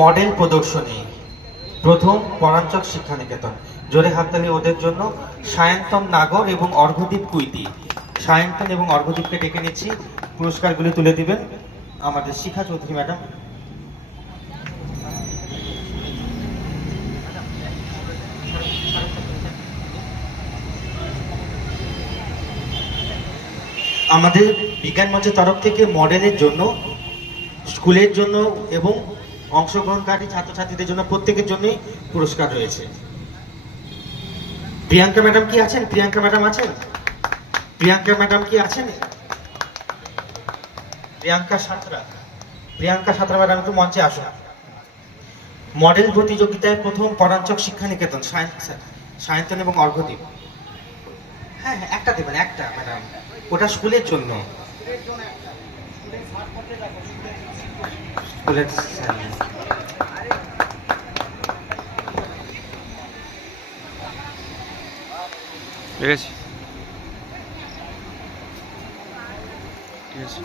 Model প্রদর্শনী প্রথম পরাঞ্চক শিক্ষা নিকেতন, জোরে হাততালি ওদের জন্য। সায়ন্তন নাগর এবং অর্ঘ্যদীপ কুইতি, সায়ন্তন এবং অর্ঘ্যদীপকে ডেকে নিচ্ছি, পুরস্কারগুলি তুলে দিবেন আমাদের শিখা চৌধুরী ম্যাডাম। আমাদের বিজ্ঞান মঞ্চের তরফ থেকে মডেলের জন্য, স্কুলের জন্য এবং অংশগ্রহণকারী ছাত্রছাত্রীদের জন্য প্রত্যেকের জন্যই পুরস্কার রয়েছে। প্রিয়াঙ্কা ম্যাডাম কি আছেন? প্রিয়াঙ্কা ম্যাডাম আছেন? প্রিয়াঙ্কা ম্যাডাম কি আছেন? প্রিয়াঙ্কা সাঁতরা, প্রিয়াঙ্কা সাঁতরা ম্যাডাম একটু মঞ্চে আসুন। মডেল প্রতিযোগিতায় প্রথম পরাঞ্চক শিক্ষা নিকেতন, সায়ন্তন এবং অর্ঘ্যদীপ। হ্যাঁ হ্যাঁ, একটা দেবেন, একটা ম্যাডাম, ওটা স্কুলের জন্য। স্কুলের ঠিক আছে, ঠিক আছে।